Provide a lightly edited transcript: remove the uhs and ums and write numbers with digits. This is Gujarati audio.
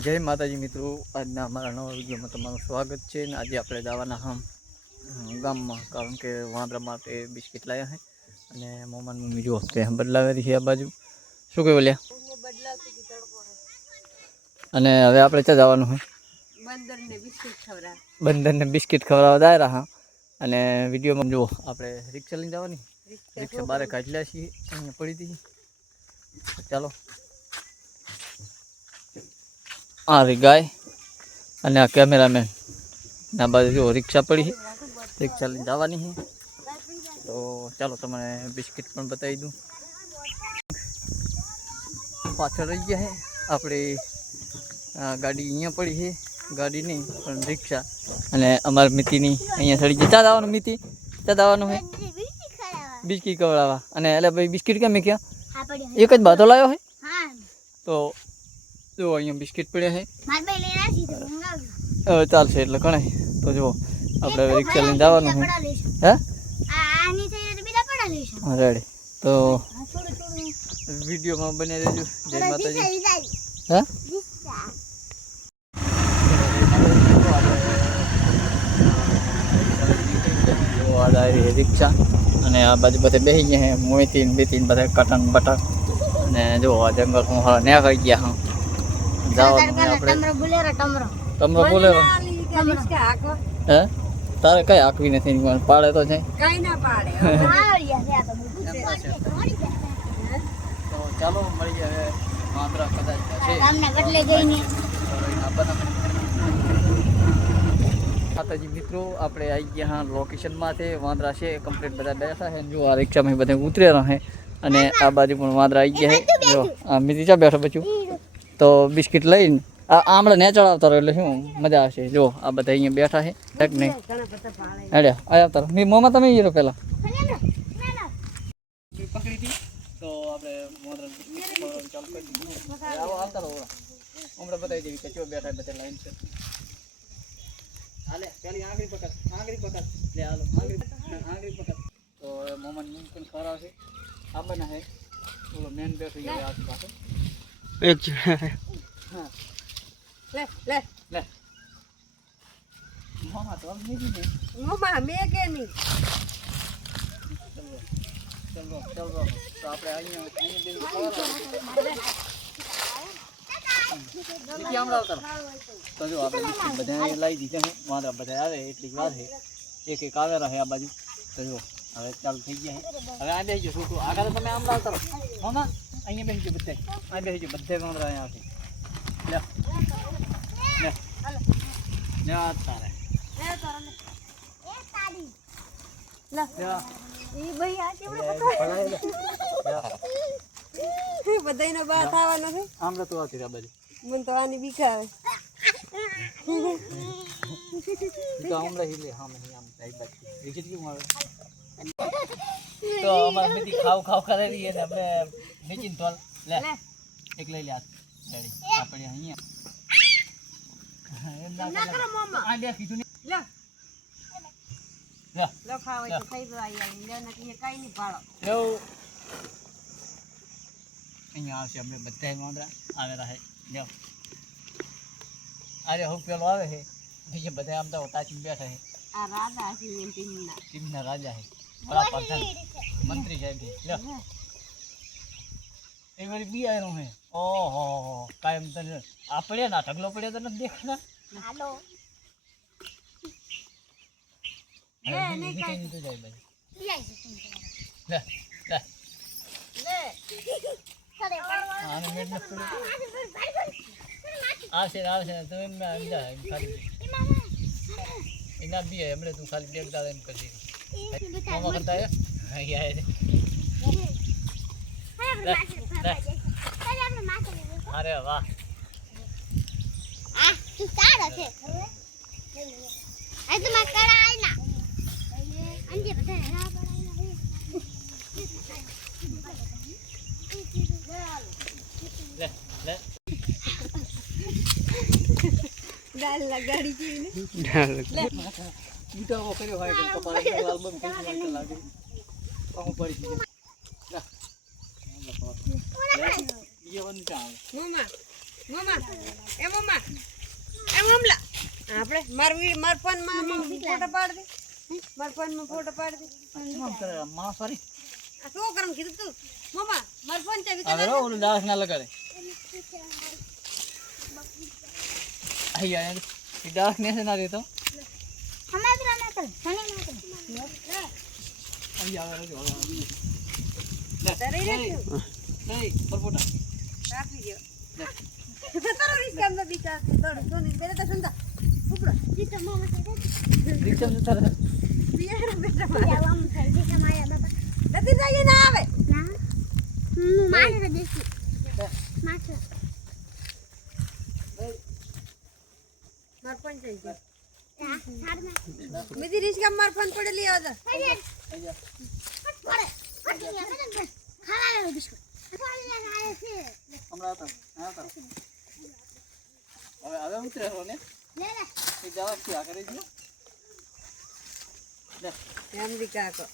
જય માતાજી મિત્રો, આજના અમારા નવા વિડીયોમાં તમારું સ્વાગત છે. ને આજે આપણે જવાના ગામમાં, કારણ કે વાંદરા માટે બિસ્કિટ લાવ્યા છે. અને મોમાન મમ્મી જો તે બદલાવેલી છે આ બાજુ. શું કહ્યું લ્યા? અને હવે આપણે ક્યાં જવાનું છે? બંદરને બિસ્કિટ ખવડાવવા જાય રહ્યા. અને વિડીયોમાં જુઓ, આપણે રિક્ષા લઈને જવાની. રિક્ષા બારે કાઢી લ્યા છીએ, અહીંયા પડી હતી. ચાલો, આ રી ગાય અને આ કેમેરામેન ના બાજુ જો રિક્ષા પડી છે, રિક્ષા લઈને જવાની છે. તો ચાલો તમને બિસ્કિટ પણ બતાવી દઉં. પાછળ રહી ગયા છે આપણી ગાડી, અહીંયા પડી છે. ગાડી નહીં પણ રિક્ષા. અને અમારી મિતિની અહીંયા ચડી ગઈ. ચા જવાનું મિતિ? ચા જવાનું છે બિસ્કિટ ખવડાવવા. અને એટલે ભાઈ બિસ્કિટ કેમ ક્યાં એક જ બાતો લાવ્યો છે? તો જો અહીંયા બિસ્કિટ પડ્યા છે. હવે ચાલશે એટલે ગણાય. તો જુઓ આપણે રિક્ષા લઈને જવાનું છે. હે રેડી? તો વિડીયોમાં બને રહેજો. જય માતાજી. હે રિક્ષા અને આ બાજુ બધા બેસી ગયા છે. મોઈથી બેતીને બધા કટન બટન. અને જો આ જંગલ હું હા ન્યા કરી ગયા હા જવાનું આપણે. તમરો બોલેરો હે? તારે કઈ આકવી નથી, પાડે તો છે કઈ ના પાડે. તો ચાલો મળીએ હવે. વાંદરા કદાચ છે માતાજી મિત્રો, આપણે આવી ગયા લોકેશનમાં છે. વાંદરા છે કમ્પ્લીટ બધા બેઠા છે. જો આ રિક્ષામાં બધા ઉતરેલા છે. અને આ બાજુ પણ વાંદરા આવી ગયા છે. જો આ મિતિ ચા બેઠો બચ્યું. તો બિસ્કિટ લઈને આમળે ને ચડાવતા રહો એટલે શું મજા આવશે. જો આ બધા અહીંયા બેઠા છે. ઠેક નહીં અડ્યા આવ્યા મી મોમાં તમે એ પેલા પકડી હતી. તો આપણે ચાલુ કરી દીધું. આવો આવતા રહો હમણાં બતાવી દેવી કે જો બેઠા બધા લાઈન છે. હાલે પેલી આંગળી પકડ, આંગળી પકડ લે. હાલો આંગળી પકડ. તો મોમન પણ ખરાબ છે. આ બના છે ઓલો મેન બેઠો છે આ પાસે એક છે. હા લે લે લે મોમા તો નહીં દીધી. મોમા મે કે નહીં. ચલો ચલો તો આપણે અહીંયા તો જો આપણે બધા લાવી દીધા છે. વાંદરા બધા આવે એટલી વાર છે. એક એક આવેલા છે આ બાજુ. તો જો હવે ચાલુ થઈ ગયા છે. હવે આ બેસી જાઓ છોટું. આગળ તમે આમ લાવતા રહો મામા. અહીંયા બેસી જાઓ બધા. આ બેસી જાઓ બધા વાંદરા અહીંયા આવશે. લે લે લે તારે બધાનો બા થવાનો છે. આમળા તો આવતી બાજુ મને તો આની બીક આવે. તો આમળા हिले હા આમ સાઈડ બાજુ વિકેટ કેમ આવે. તો અમારે બધી ખાવ ખાવ કરે રહી ને આપણે નીચીને તોલ લે એક લઈ લે રેડી. આપણે અહીંયા ના કરો મામા. આ બે કીધું ને લે લે લો ખાવ તો ખાઈ લો. આયા લે ને કે કાઈ નહીં ભાળો લો. અહીંયા આવશે આપણે બધા વાંદરા આવેલા છે. લ્યો અરે હું પેલો આવે છે. બીજા બધા આમ તો તાચી બેઠા છે. આ રાજા છે ટીમના રાજા છે. બડા પ્રધાન મંત્રી સાહેબ છે. લ્યો એક વાર બી આવ્યો છે. ઓહો કાયમ તને આપણે ના ઢગલો પડ્યો તો નથી દેખના. હાલો લે ને કાઈ તો જાય ભાઈ. લે લે લે આને મેડ ન પડ્યો. આવશે તો એમ સમજા ખાલી એના બી હમણાં તું ખાલી બેગ દાદા એમ કરી દીધી. મામા કરતા અરે વાહ. દાલ લગાડી છે ને દાલ ગીટાર કો કર્યો હોય તો કપાળ આલ્બમ કેવી લાગે. હું પડી ગઈ લા યવન કા મામા મમ્મા એ મમલા આપણે માર ફોનમાં ફોટો પાડ દે માર ફોનમાં ફોટો પાડ દે શું કરે માણસ વાળી આ શું કરમ કીધું તું મમ્મા માર ફોન ચાવી હવે રો ઓલું ડાસ ના લગાડે આઈ યાર એ ડાસ ને છે ના દેતો આઈ આવે રો તારે રે નહીં પરપોટા કાપી ગયો તારો રિસ્કામાં બીચા દોડ સોની બેરે તો સંતા ઉપડો જીતો મમ્મા રિક્ષા જતા રહે બિયાર બેટા નથી જાય ના આવે માર ફોન ચાવી ગયો મેદી રિસ્કા માર ફોન પડેલી આવતા હમણાં હતા હવે ઉતરે છો ને એ જવાબ શું આ કરી દો એમ બી કાકો